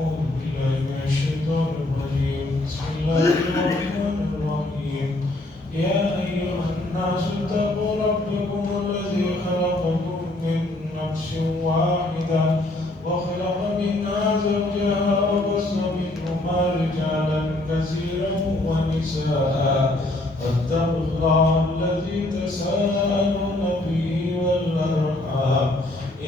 أعوذ بالله من الشيطان الرجيم بسم الله الرحمن الرحيم يا أيها الناس اتقوا ربكم الذي خلقكم من نفس واحدة وخلق منها زوجها وبث منهما رجالا كثيرا ونساء واتقوا الله الذي تساءلون به والأرحام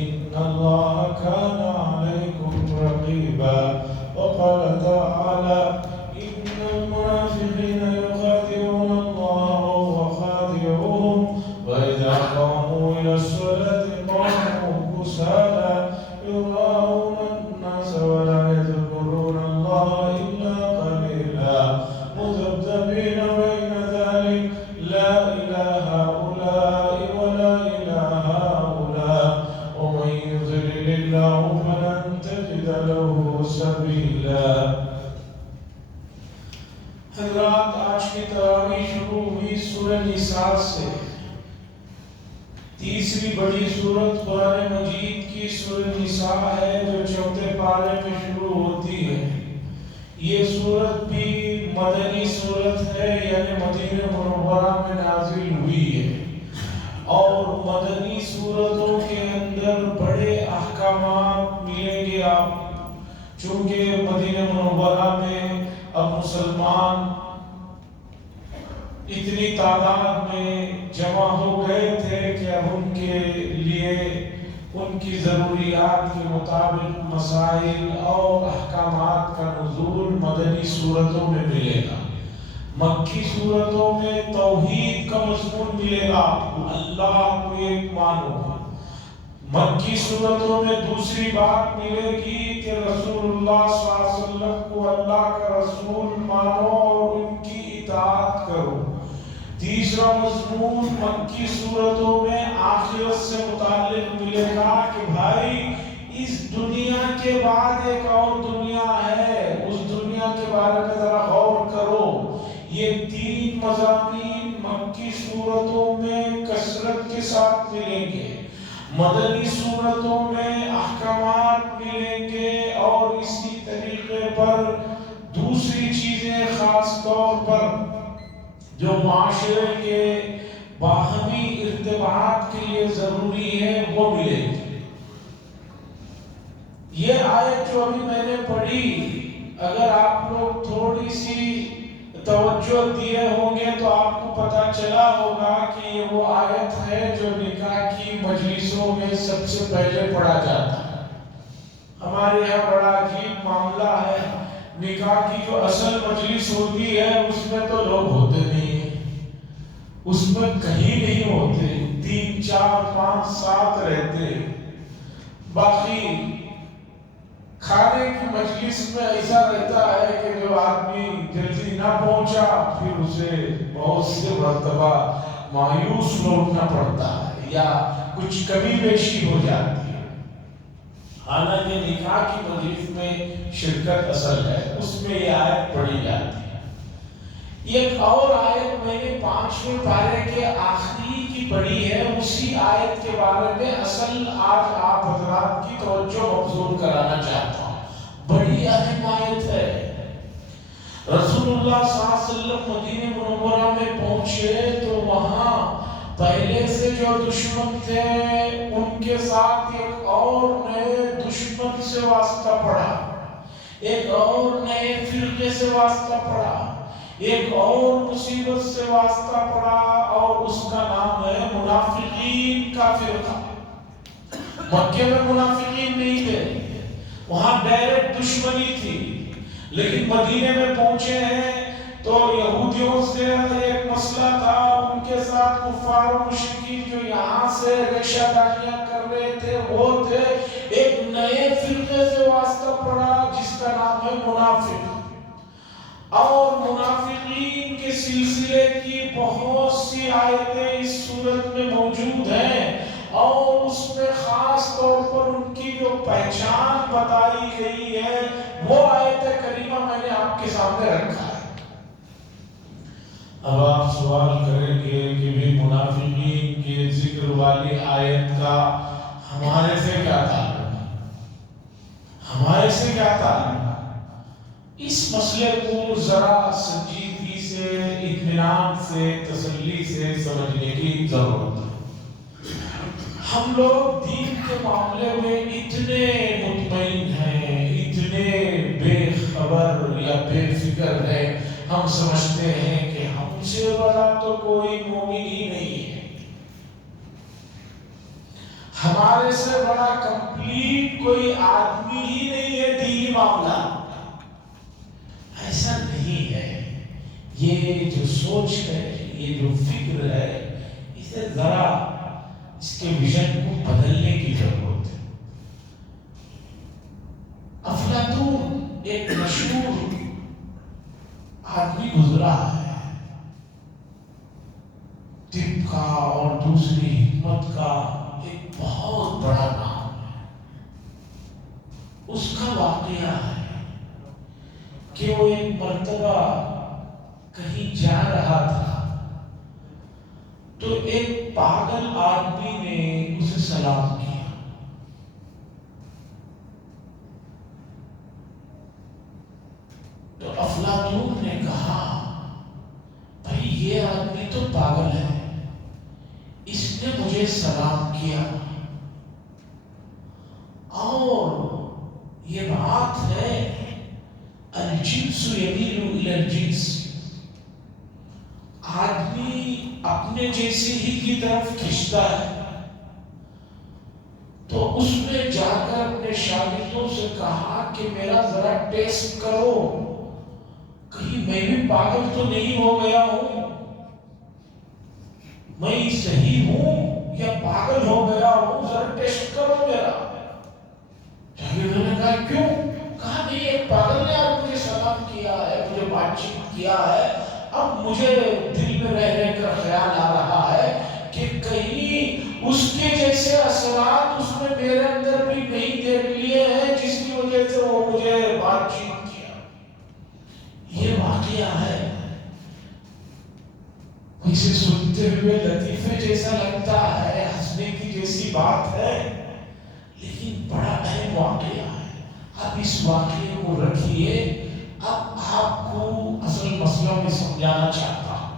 إن الله كان عليكم رقيبا وقال تعالى إن المنافقين يخادعون الله وهو خادعهم وإذا قاموا إلى الصلاة قاموا كسالى يراءون الناس ولا يذكرون الله إلا قليلا مذبذبين بين ذلك لا إله هؤلاء ولا إله هؤلاء ومن يضلل الله فلن تجد له سبيلا. حضرات آج کی تراویح شروع ہوئی سورہ نساء سے. تیسری بڑی سورت قرآن مجید کی سورہ نساء ہے جو چوتھے پارے میں شروع ہوتی ہے. یہ سورت بھی مدنی سورت ہے یعنی مدینہ منورہ میں نازل ہوئی ہے اور مدنی سورتوں کے اندر بڑے احکامات ملیں گے آپ چونکہ مدینہ منورہ میں اب مسلمان اتنی تعداد میں جمع ہو گئے تھے کہ اب ان کے لیے ان کی ضروریات کے مطابق مسائل اور احکامات کا نزول مدنی صورتوں میں ملے گا. مکی صورتوں میں توحید کا مضمون ملے گا, اللہ کو ایک مانو. مکی صورتوں میں دوسری بات ملے گی کہ رسول اللہ صلی اللہ علیہ وسلم کو اللہ کا رسول مانو اور ان کی اطاعت کرو. تیسرا مضمون مکی صورتوں میں آخرت سے متعلق ملے گا کہ بھائی اس دنیا کے بعد ایک اور دنیا ہے, اس دنیا کے بارے میں ذرا غور کرو. یہ تین مضامین مکی صورتوں میں کثرت کے ساتھ ملیں گے. مدنی صورتوں میں احکامات ملیں گے اور اسی طریقے پر دوسری چیزیں خاص طور پر جو معاشرے کے باہمی ارتباط کے لیے ضروری ہے وہ ملے گی. یہ آیت جو ابھی میں نے پڑھی اگر آپ لوگ تھوڑی سی توجہ دیے ہوں گے تو آپ کو پتا چلا ہوگا کہ یہ وہ آیت ہے جو نکاح کی مجلسوں میں سب سے پہلے پڑھا جاتا ہے. ہمارے یہاں بڑا عجیب معاملہ ہے, نکاح کی جو اصل مجلس ہوتی ہے اس میں تو لوگ ہوتے نہیں ہیں, اس میں کہیں نہیں ہوتے, 3 4 5 7 رہتے. باقی کھانے کی مجلس میں ایسا رہتا ہے کہ جو آدمی جلدی نہ پہنچا پھر اسے بہت سے مرتبہ مایوس لوٹنا پڑتا ہے یا کچھ کمی بیشی ہو جاتی ہے. حالانکہ نکاح کی مجلس میں شرکت اصل ہے, اس میں یہ آیت پڑھی جاتی ہے. ایک اور آیت میں نے 5ویں پارے کے آخری کی پڑھی ہے, اسی آیت کے بارے میں اصل آج آپ حضرات کی توجہ مبذول کرانا چاہتا ہوں. بڑی اہم آیت ہے. رسول اللہ صلی اللہ علیہ وسلم مدینہ منورہ میں پہنچے تو وہاں پہلے سے جو دشمن تھے ان کے ساتھ ایک اور نئے دشمن سے واسطہ پڑا, ایک اور نئے فرقے سے واسطہ پڑا, ایک اور مصیبت سے واسطہ پڑا اور اس کا نام ہے منافقین کا فرقہ. مکے میں منافقین نہیں تھے, وہاں ڈائریکٹ دشمنی تھی, لیکن مدینے میں پہنچے ہیں تو یہودیوں سے ایک مسئلہ تھا, ان کے ساتھ کفار و مشرکین جو یہاں سے ریشہ داریاں کر رہے تھے وہ تھے. ایک نئے فرقے سے واسطہ پڑا جس کا نام ہے منافق, اور منافقین کے سلسلے کی بہت سی آیتیں اس صورت میں موجود ہیں اور اس میں خاص طور پر ان کی جو پہچان بتائی گئی ہے وہ آیت کریمہ میں نے آپ کے سامنے رکھا ہے. اب آپ سوال کریں گے کہ بھی منافقین کے ذکر والی آیت کا ہمارے سے کیا تعلق ہے؟ ہمارے سے کیا تعلق؟ اس مسئلے کو ذرا سنجیدگی سے، اطمینان سے، تسلی سے سمجھنے کی ضرورت ہے۔ ہم لوگ دین کے معاملے میں اتنے مطمئن ہیں، اتنے بے خبر یا بے فکر ہیں، ہم سمجھتے ہیں کہ ہم سے بڑا تو کوئی مومن ہی نہیں ہے، ہمارے سے بڑا کمپلیٹ کوئی آدمی ہی نہیں ہے دینی معاملہ۔ ایسا نہیں ہے۔ یہ جو سوچ ہے، یہ جو فکر ہے، اسے ذرا اس کے ویژن کو بدلنے کی ضرورت ہے۔ افلاطون ایک مشہور آدمی گزرا ہے، طب کا اور دوسری حکمت کا ایک بہت بڑا نام ہے۔ اس کا واقعہ ہے کہ وہ ایک مرتبہ کہیں جا رہا تھا تو ایک پاگل آدمی نے اسے سلام کیا۔ تو افلاطون نے کہا، بھائی یہ آدمی تو پاگل ہے، اس نے مجھے سلام کیا، اور یہ بات ہے الجنس یمیل الی الجنس، آدمی اپنے جیسے ہی کی طرف کھنچتا ہے۔ تو اس نے جا کر اپنے شاگردوں سے کہا کہ میرا ذرا ٹیسٹ کرو، کہیں میں بھی پاگل تو نہیں ہو گیا ہوں، میں صحیح ہوں یا پاگل ہو گیا ہوں، ذرا ٹیسٹ کرو میرا۔ شاگردوں نے کہا کیوں؟ کہا نہیں، ایک پاگل نے آپ مجھے سلام کیا ہے، مجھے بات چیت کیا ہے، اب مجھے دل میں رہ رہ کر خیال آ رہا ہے کہ کہیں اس کے جیسے اثرات اس نے میرے اندر بھی نہیں دیکھ لیے ہیں جس کی وجہ سے وہ مجھے بات چیت کیا۔ یہ واقعہ ہے، اسے سنتے ہوئے لطیفے جیسا لگتا ہے، ہنسنے کی جیسی بات ہے، لیکن بڑا اہم واقعہ ہے۔ اب اس واقعے کو رکھیے، اب آپ کو اصل مسئلہ میں سمجھانا چاہتا ہوں۔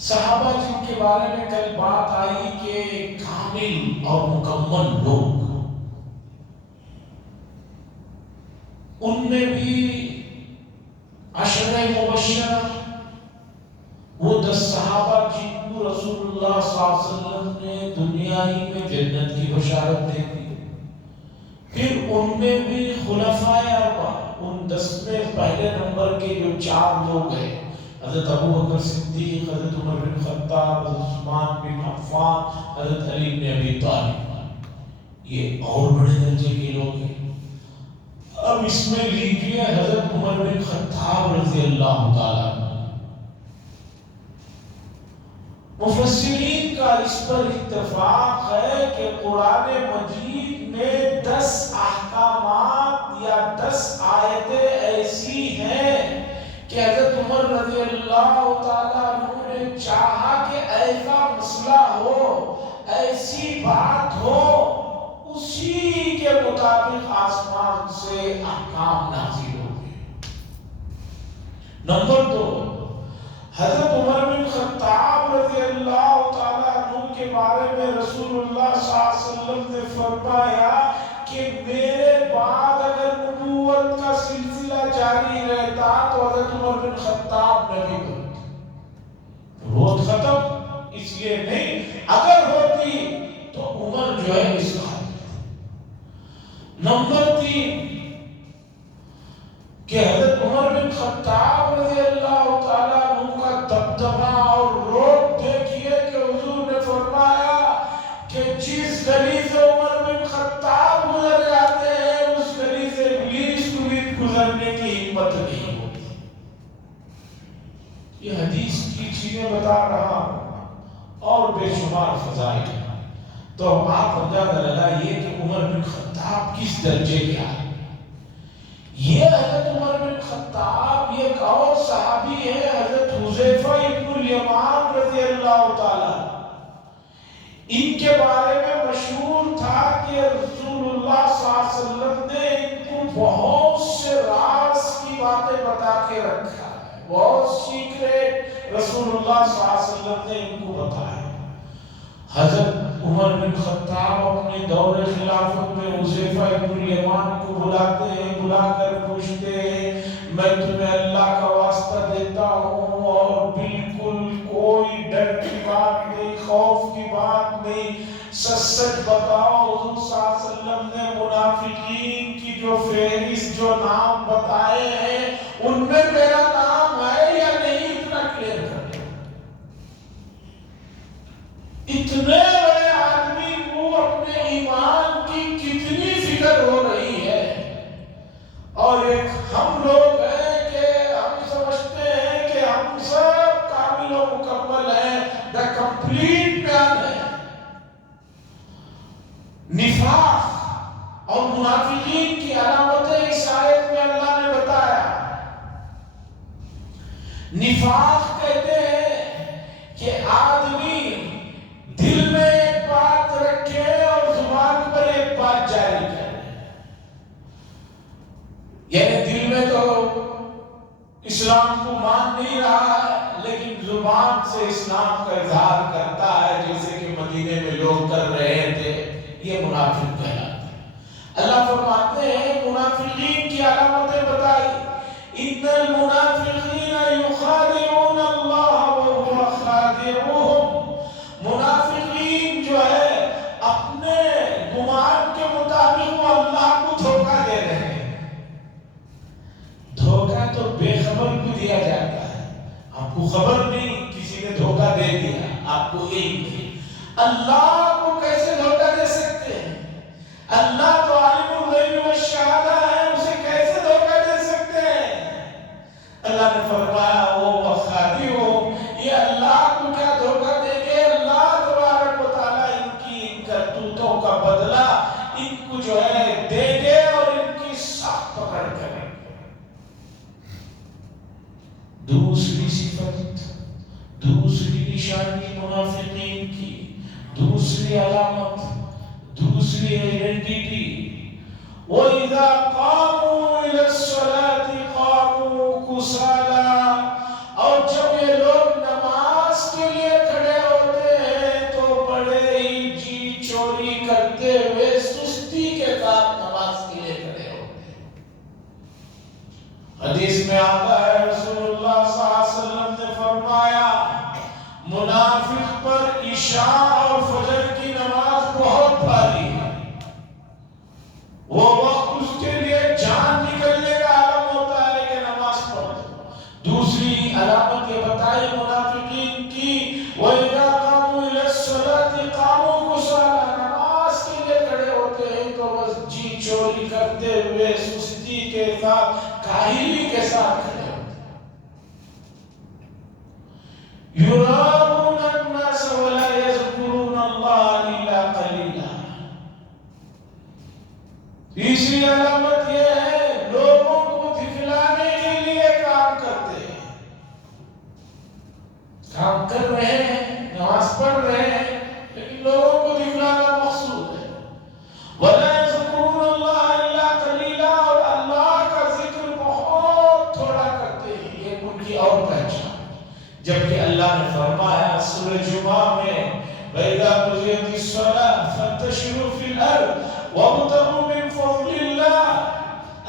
صحابہ جن کے بارے میں کل بات آئی کہ کامل اور مکمل لوگ، ان میں بھی عشرہ مبشرہ، وہ 10 صحابہ جن کو رسول اللہ صلی اللہ علیہ وسلم نے دنیا ہی میں جنت کی بشارت دے دی، پھر ان میں بھی خلفائے اربعہ، ان 10 میں پہلے نمبر کے جو 4 لوگ ہیں، حضرت ابو بکر صدیق، حضرت عمر بن خطاب، حضرت عثمان بن عفان، حضرت علی بن ابی طالب، یہ اور بڑے درجے کے لوگ ہیں۔ اب اس میں لیجیے حضرت عمر بن خطاب رضی اللہ تعالیٰ عنہ۔ مفسرین کا اس پر اتفاق ہے کہ قرآن مجید میں 10 احکامات یا 10 آیتیں ایسی ہیں کہ حضرت عمر رضی اللہ تعالیٰ عنہ نے چاہا کہ ایسا مسئلہ ہو، ایسی بات ہو، اسی کے مطابق آسمان سے احکام نازل ہو گئے۔ نمبر 2، حضرت عمر بن خطاب رضی اللہ تعالیٰ عنہ کے بارے میں رسول اللہ صلی اللہ علیہ وسلم نے فرمایا کہ میرے بعد اگر نبوت کا سلسلہ جاری رہتا تو حضرت عمر بن خطاب نبی بنتے۔ نبوت ختم اس لیے نہیں، اگر ہوتی تو عمر جو ہے اس کا۔ نمبر 3 کہ حضرت عمر بن خطاب رضی اللہ تعالیٰ عنہ کا دبدبا اور روب دیکھیے کہ حضور نے فرمایا کہ جس گلی سے عمر بن خطاب گزر جاتے ہیں اس گلی سے ابلیس کو بھی گزرنے کی ہمت نہیں ہوتی۔ یہ حدیث کی چیزیں بتا رہا ہوں اور بے شمار فضائل، تو آپ اندازہ لگائیے کہ عمر بن خطاب کس درجے کے ہیں۔ یہ حضرت عمر بن خطاب، یہ ایک اور صحابی ہے حضرت حذیفہ ابن الیمان رضی اللہ تعالیٰ، ان کے بارے میں مشہور تھا کہ رسول اللہ صلی اللہ علیہ رسول اللہ صلی اللہ علیہ وسلم نے ان کو بتایا۔ حضرت عمر بن خطاب اپنے دور خلافت میں حذیفہ بن الیمان کو بلاتے ہیں، بلا کر پوچھتے ہیں میں تمہیں اللہ کا واسطہ دیتا ہوں اور بالکل کوئی ڈر کی بات نہیں، خوف کی بات نہیں، سچ سچ بتاؤ حضور صلی اللہ علیہ وسلم نے منافقین کی جو فہرست جو نام بتائے ہیں ان میں میرا نام ہے یا نہیں، اتنا کلیئر کر دو۔ اتنے بڑے آدمی کو اپنے ایمان کی کتنی فکر ہو رہی ہے، اور ایک ہم لوگ ہیں کہ ہم سمجھتے ہیں کہ ہم سب کامل و مکمل ہیں، دا کمپلیٹ مین ہے۔ نفاق اور منافقین کی علامتیں اس آیت میں اللہ نے بتایا۔ نفاق کہتے ہیں کہ آدمی دل میں ایک بات رکھے اور زبان پر ایک بات جاری کرے، یعنی دل میں تو اسلام کو مان نہیں رہا ہے لیکن زبان سے اسلام کا اظہار کرتا ہے، جیسے کہ مدینے میں لوگ کر رہے تھے، یہ منافق کہلاتے ہیں۔ اللہ فرماتے ہیں منافقین کی علامتیں بتائی، ان المنافقین یخادعون اللہ وهو خادعهم۔ منافقین جو ہے اپنے گمان کے مطابق وہ اللہ کو دھوکہ دے رہے ہیں۔ دھوکہ تو بے خبر کو دیا جاتا ہے، آپ کو خبر نہیں، کسی نے دھوکہ دے دیا، آپ کو علم نہیں۔ اللہ کو کیسے دھوکہ دے سکتے ہیں؟ اللہ تو عالم الغیب والشہادہ ہے، اسے کیسے دھوکہ دے سکتے ہیں؟ اللہ نے فرمایا وہ خادعهم، یہ اللہ کو کیا دھوکہ دیں گے؟ اللہ تبارک و تعالیٰ ان کی ان کرتوتوں کا بدلہ ان کو جو ہے دے گے اور ان کی سخت پکڑ کریں گے۔ دوسری صفت، دوسری نشانی منافقین کی، دوسری علامت، دوسری ایڈنٹیٹی، وَإِذَا قَامُوا إِلَى الصَّلَاةِ قَامُوا كُسَالَىٰ، اور جب یہ لوگ نماز کے لیے کھڑے ہوتے ہیں تو بڑے ہی جی چوری کرتے ہوئے سستی کے ساتھ نماز کے لیے کھڑے ہوتے ہیں۔ حدیث میں آتا ہے رسول اللہ صلی اللہ علیہ وسلم نے فرمایا منافق پر عشاء اور فجر کی نماز بہت بھاری ہے، وہ وقت اس کے لیے جان نکلنے کا عالم ہوتا ہے کہ نماز پڑھو۔ دوسری علامت یہ بتائی منافقین کی، وَإِذَا قَامُوا إِلَى الصَّلَاةِ قَامُوا كُسَالَىٰ، نماز کے لیے کھڑے ہوتے ہیں تو بس جی چوری کرتے ہوئے سستی کے ساتھ، کاہلی کے ساتھ کھڑے ہوتے ہیں۔ يُرَاءُونَ النَّاسَ وَلَا يَذْكُرُونَ اللَّهَ إِلَّا قَلِيلًا۔ تیسری علامت یہ ہے لوگوں کو دکھلانے کے لیے کام کرتے ہیں، کام کر رہے ہیں، نماز پڑھ رہے ہیں لیکن لوگوں کو دکھلانا مقصود ہے۔ وَلَا يَذْكُرُونَ اللَّهَ إِلَّا قَلِيلًا، اور اللہ کا ذکر بہت تھوڑا کرتے ہیں، یہ ان کی اور پہچان۔ جبکہ اللہ نے فرمایا سورہ جمعہ میں وَإِذَا قُضِيَتِ الصَّلَاةُ فَانتَشِرُوا فِي الْأَرْضِ وَابْتَغُوا مِن فَضْلِ اللَّهِ،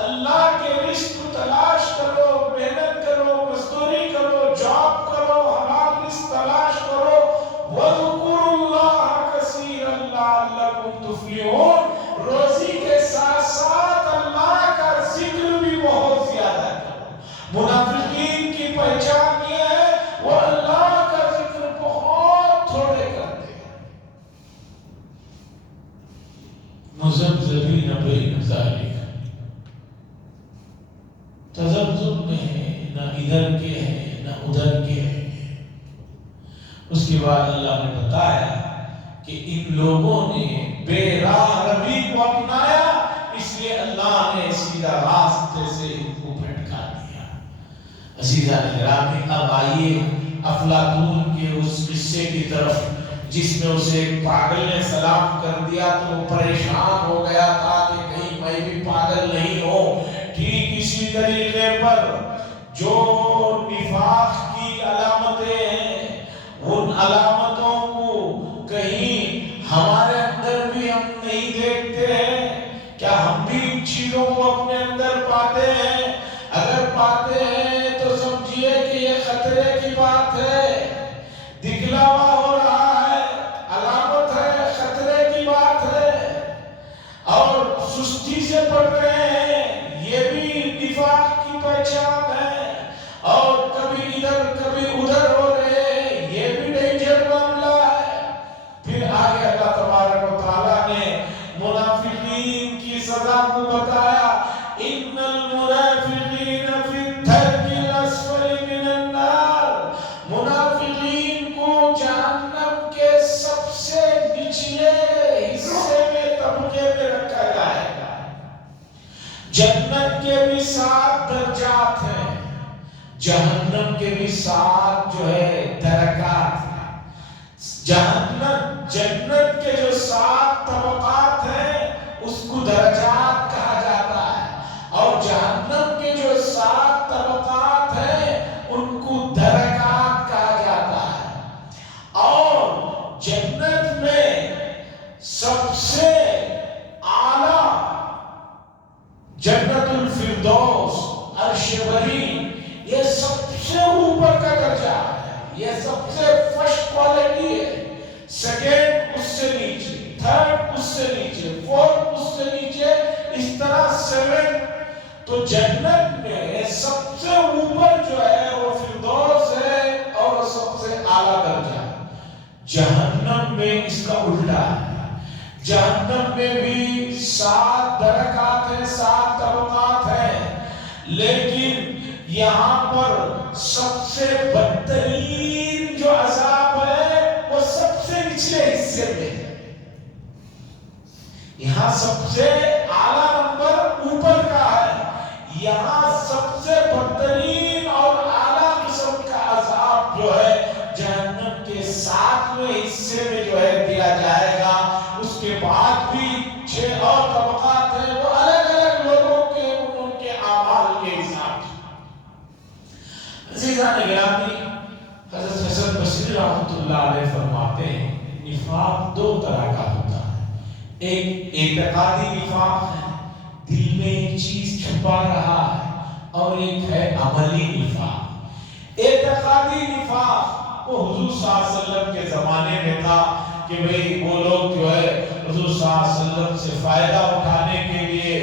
اللہ کے رزق تلاش کرو، محنت کرو، مزدوری کرو، جاب کرو، حلال رزق تلاش کرو، وَاذْكُرُوا اللَّهَ كَثِيرًا لَعَلَّكُمْ تُفْلِحُونَ، روزی کے ساتھ ساتھ اللہ کا ذکر بھی بہت زیادہ کرو۔ منافقین کی پہچان یہ ہے وہ اللہ کا ذکر بہت تھوڑے کرتے ہیں۔ مذبذبین بین ذالک، تذبذب میں ہے، نہ ادھر کے ہیں نہ ادھر کے ہیں۔ اس کے بعد اللہ نے بتایا کہ ان لوگوں نے بے راہ روی کو اپنایا، اس لیے اللہ نے سیدھا راستے سے ان کو بھٹکا دیا۔ عزیزان گرامی، اب آئیے افلاطون کے اس قصے کی طرف جس میں اسے ایک پاگل نے سلام کر دیا تو وہ پریشان ہو گیا تھا کہ کہیں میں بھی پاگل نہیں ہوں۔ ٹھیک اسی طریقے پر جو نفاق کی علامتیں چیزوں کو اپنے اندر پاتے ہیں، اگر پاتے ہیں تو سمجھیے کہ یہ خطرے کی بات ہے، دکھلاوا ہو رہا ہے، علامت ہے، خطرے کی بات ہے، اور سستی سے پڑھ رہے ہیں، یہ بھی نفاق کی پہچان ہے، اور کبھی ادھر کبھی ادھر ہو رہے ہیں، یہ بھی ڈینجر معاملہ ہے۔ پھر آگے اللہ تبارک و تعالیٰ نے منافقین کی سزا کو بتایا، ان المنافقین فی الدرک الاسفل من النار، منافقین کو جہنم کے سب سے نچلے حصے میں طبقے میں رکھا جائے گا۔ جنت کے بھی 7 درجات ہیں، جہنم کے بھی 7 جو ہے درکات ہیں۔ جنت کے جو 7 طبقات ہیں اس کو درجات کہا جاتا ہے، اور جہنم کے جو 7 طبقات ہیں ان کو درکات کہا جاتا ہے۔ اور جنت میں سب سے اعلیٰ جنت الفردوس، عرش برین، یہ سب سے اوپر کا درجہ ہے، یہ سب سے فرسٹ کوالٹی ہے۔ سیکنڈ اس سے نیچے، تھرڈ اس سے نیچے، فورتھ اس سے نیچے، اس طرح 7۔ تو جنت میں سب سے اوپر جو ہے وہ فردوس ہے اور سب سے اعلیٰ درجہ ہے۔ جہنم میں اس کا الٹا ہے، جہنم میں بھی 7 درکات ہیں، 7 طبقات ہیں، لیکن یہاں پر سب سے بدترین جو عذاب ہے وہ سب سے نچلے حصے میں ہے۔ یہاں سب سے اعلیٰ نمبر اوپر کا ہے، یہاں سب سے بدترین اور اعلیٰ قسم کا عذاب جو ہے جہنم کے 7ویں حصے میں جو ہے دیا جائے گا۔ اس کے بعد بھی 6 اور طبقات ہیں، وہ الگ الگ لوگوں کے ان کے اعمال کے حساب سے۔ عزیزان گرامی، حضرت حسن بصری رحمۃ اللہ علیہ فرماتے ہیں نفاق 2 طرح کا ہوتا ہے، ایک اعتقادی نفاق ہے، دل میں ایک چیز چھپا رہا ہے، اور ایک ہے عملی نفاق۔ اعتقادی نفاق وہ حضور صلی اللہ علیہ وسلم کے زمانے میں تھا کہ بھئی وہ لوگ جو ہے حضور صلی اللہ علیہ وسلم سے فائدہ اٹھانے کے لیے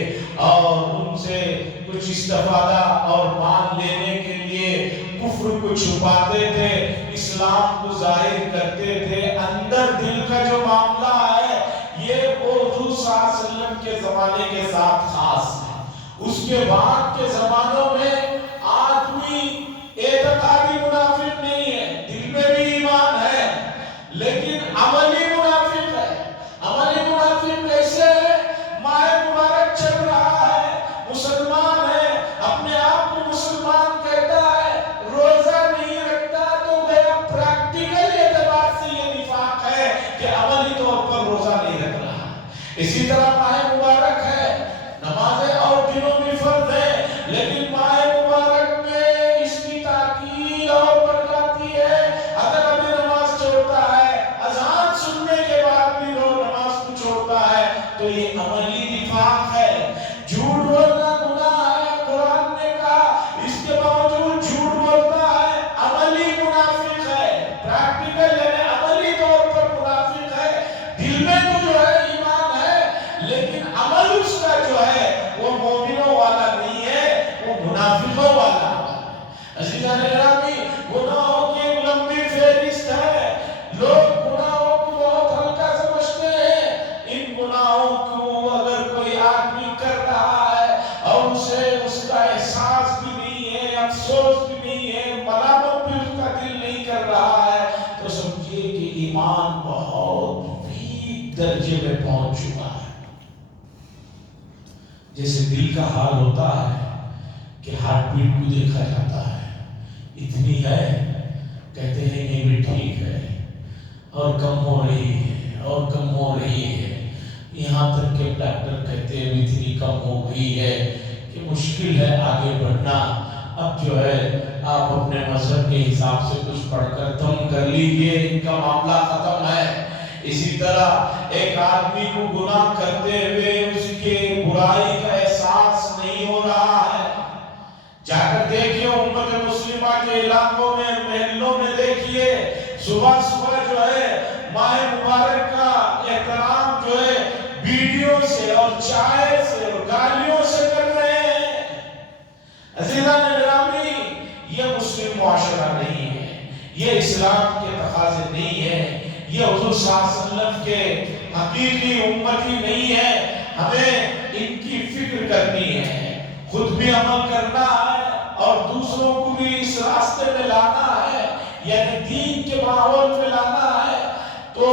اور ان سے کچھ استفادہ اور مان لینے کے لیے کفر کو چھپاتے تھے، اسلام کو ظاہر کرتے تھے۔ اندر دل کا جو معاملہ ہے یہ وہ حضور صلی اللہ علیہ وسلم کے زمانے کے ساتھ خاص ہے۔ اس کے بعد کے زمانوں میں آدمی اعتقادی منافق نہیں ہے، دل میں بھی ایمان ہے، لیکن عملی منافق ہے۔ عملی منافق کیسے ہے؟ ماہ مبارک چل رہا ہے، مسلمان ہے، اپنے آپ کو مسلمان کہتا ہے، روزہ نہیں رکھتا، تو گیا پریکٹیکل اعتبار سے یہ نفاق ہے کہ عملی طور پر روزہ نہیں رکھ رہا۔ اسی طرح ماہ مبارک ہے، نمازیں اور دنوں بھی فرض ہیں، لیکن ماہ مبارک میں اس کی تاکید اور بڑھ جاتی ہے۔ اگر ابھی نماز چھوڑتا ہے، اذان سننے کے بعد بھی وہ نماز کو چھوڑتا ہے، تو یہ عملی نفاق ہے۔ جھوٹ بولنا گناہ ہے، قرآن نے کہا، اس کے باوجود جھوٹ بولتا ہے، عملی منافق ہے۔ پریکٹیکل یعنی عملی طور پر منافق ہے، دل میں تو جو ہے ایمان ہے، لیکن عمل اس کا جو ہے وہ مومنوں والا نہیں ہے، وہ منافقوں والا ہے۔ عزیزان گرامی، گناہوں کی ایک لمبی فہرست ہے، لوگ گناہوں کو بہت ہلکا سمجھتے ہیں۔ ان گناہوں کو اگر کوئی آدمی کر رہا ہے اور اسے اس کا احساس بھی نہیں ہے، افسوس بھی نہیں ہے، ملامت بھی اس کا دل نہیں کر رہا ہے، تو سمجھیے کہ ایمان بہت ویک درجے میں پہنچ چکا ہے۔ جیسے دل کا حال ہوتا ہے کہ ہارٹ بیٹ کو دیکھا جاتا ہے، اتنی ہے، کہتے ہیں یہ بھی ٹھیک ہے، اور کم ہو رہی ہے اور کم ہو رہی ہے، یہاں تک کہ ڈاکٹر کہتے ہیں اتنی کم ہو گئی ہے کہ مشکل ہے آگے بڑھنا۔ اب جو ہے آپ اپنے مذہب کے حساب سے کچھ پڑھ کر تم کر لیجئے، ان کا معاملہ ختم ہے۔ اسی طرح ایک آدمی کو گناہ کرتے ہوئے اس کے برائی کا احساس چائے سے اور گالیوں سے کر رہے ہیں۔ عزیزان گرامی، یہ مسلم معاشرہ نہیں ہے، یہ اسلام کے تقاضے نہیں ہے، یہ حضور صلی اللہ علیہ وسلم کے حقیقی امتی نہیں ہے۔ ہمیں ان کی فکر کرنی ہے، خود بھی عمل کرنا ہے اور دوسروں کو بھی اس راستے میں لانا ہے، یعنی دین کے ماحول میں لانا ہے۔ تو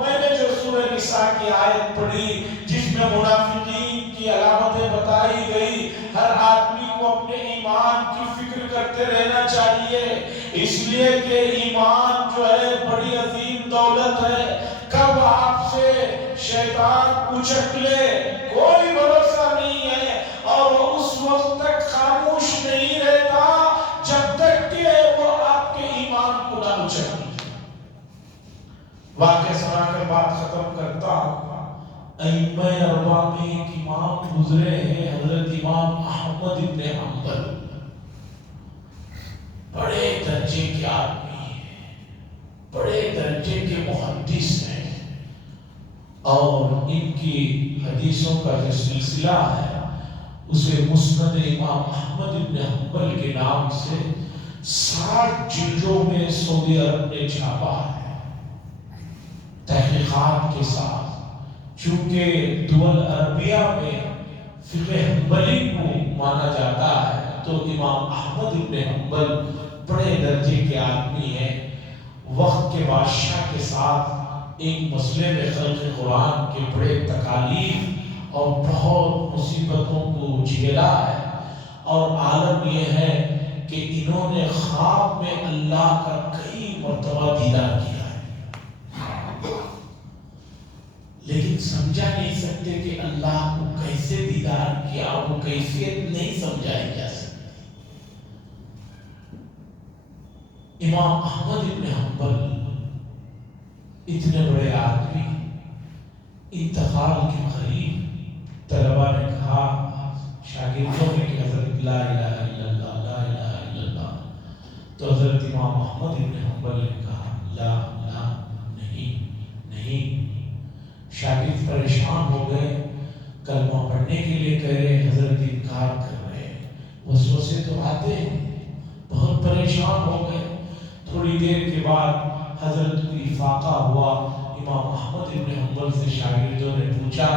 میں نے جو سورہ نساء کی آیت پڑھی جس میں منافقین کی علامتیں بتائی گئی، ہر آدمی کو اپنے ایمان کی فکر کرتے رہنا چاہیے، اس لیے کہ ایمان جو ہے بڑی عظیم دولت ہے۔ کب آپ سے شیطان اچک لے کوئی بھروسہ نہیں ہے، اور وہ اس وقت تک خاموش نہیں رہتا جب تک کہ وہ آپ کے ایمان کو نہ اچک لے۔ واقعہ سنا کر بات ختم کرتا ہوں۔ ائمہ اربعہ میں ایک امام گزرے ہیں، حضرت امام احمد ابن حنبل، بڑے درجے کے آدمی ہیں، بڑے درجے کے محدث ہیں، اور ان کی حدیثوں کا جو سلسلہ ہے اسے مسند امام احمد ابن حنبل کے نام سے 60 جلدوں میں سعودی عرب نے چھاپا ہے تحقیقات کے ساتھ۔ چونکہ دول عربیہ میں فقہ حنبلی کو مانا جاتا ہے، تو امام احمد ابن حنبل بڑے درجے کے آدمی ہیں، وقت کے بادشاہ کے ساتھ ایک مسئلے میں خلق قرآن کے بڑے تکالیف اور بہت مصیبتوں کو جھیلا ہے، اور عالم یہ ہے کہ انہوں نے خواب میں اللہ کا کئی مرتبہ دیدار کیا ہے، لیکن سمجھا نہیں سکتے کہ اللہ کو کیسے دیدار کیا، وہ کیفیت نہیں سمجھائی جا سکتی۔ امام احمد ابن حنبل اتنے بڑے آدمی انتقال کے قریب، طلبہ نے کہا، شاگردوں نے کہ حضرت لا الہ الا اللہ، لا الہ الا اللہ، تو حضرت امام احمد ابن حنبل نے کہا لا لا، نہیں نہیں۔ شاگرد پریشان ہو گئے، کلمہ پڑھنے کے لیے کہہ رہے، حضرت انکار کر رہے، وسوسے تو آتے ہیں، بہت پریشان ہو گئے۔ تھوڑی دیر کے بعد حضرت کو افاقہ ہوا، امام احمد ابن حنبل سے شاگردوں نے پوچھا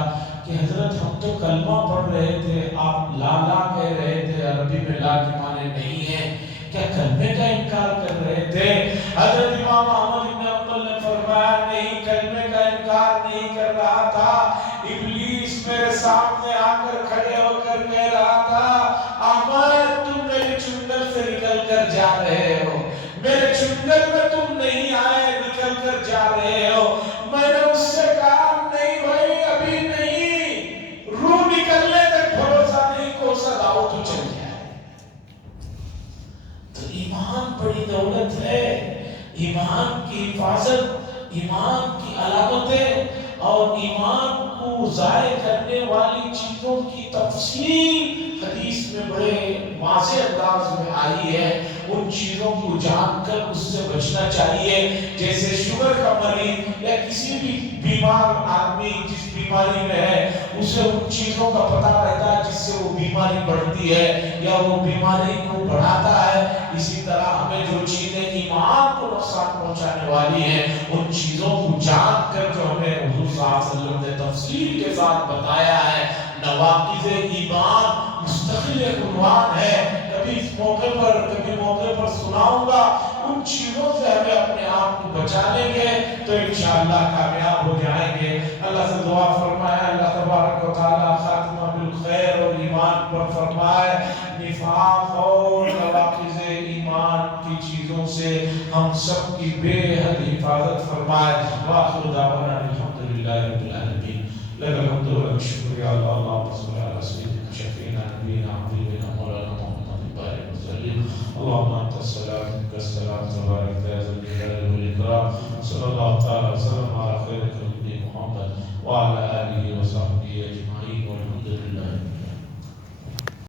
کہ حضرت ہم تو کلمہ پڑھ رہے تھے، آپ لا لا کہہ رہے تھے، عربی میں لا کے معنی نہیں ہے، کیا کلمے کا انکار کر رہے تھے؟ حضرت امام احمد ابن حنبل نے فرمایا نہیں، کلمے کا انکار نہیں کر رہا تھا، ابلیس میرے سامنے آ کر کھڑے ہو کر کہہ رہا تھا احمد تم میرے چنگل سے نکل کر جا رہے ہو، میرے چنگل میں تم نہیں آئے، نکل کر جا رہے ہو۔ میں نے اس سے کہا نہیں بھائی ابھی نہیں، روح نکلنے تک بھروسہ نہیں، کوسا داؤ تو چل جائے۔ تو ایمان بڑی دولت ہے، ایمان کی حفاظت، ایمان کی علامتیں اور ایمان کو ضائع کرنے والی چیزوں کی تفصیل حدیث میں بڑے واضح انداز میں آئی ہے۔ ان چیزوں کو جان کر اس سے بچنا چاہیے، جیسے شوگر کا مریض یا کسی بھی بیمار آدمی جس بیماری میں ہے، اسے ان چیزوں کا پتہ رہتا ہے جس سے وہ بیماری بڑھتی ہے یا وہ بیماری کو بڑھاتا ہے۔ اسی طرح ہمیں جو چیزیں ایمان کو نقصان پہنچانے والی ہیں، ان چیزوں کو جان کر جو ہمیں حضور صلی اللہ علیہ وسلم نے تفصیل کے ساتھ بتایا ہے، نواقض ایمان مستقل عنوان ہے، کبھی اس موقع پر سناؤں گا۔ ان چیزوں سے ہمیں اپنے آپ کو بچا لیں گے تو انشاءاللہ کامیاب ہو جائیں گے۔ اللہ سے دعا فرمائے اللہ تبارک و تعالی خاتمہ بالخیر اور ایمان پر فرمائے، نفاق اور نواقض ایمان کی چیزوں سے ہم سب کی بے حد حفاظت فرمائے۔ وآخر دعوانا الحمدللہ رب العالمین، لک الحمد و لک الشکر یا اللہ، اللہم صل علی سیدنا شفیعنا نبینا حبیبنا مولانا محمد بارک وسلم، اللہم انت السلام منک السلام تبارک یا ذا الجلال والاکرام، صلی اللہ تعالی وسلم علی خیر خلقہ محمد وعلی آلہ وصحبہ اجمعین، والحمد للہ۔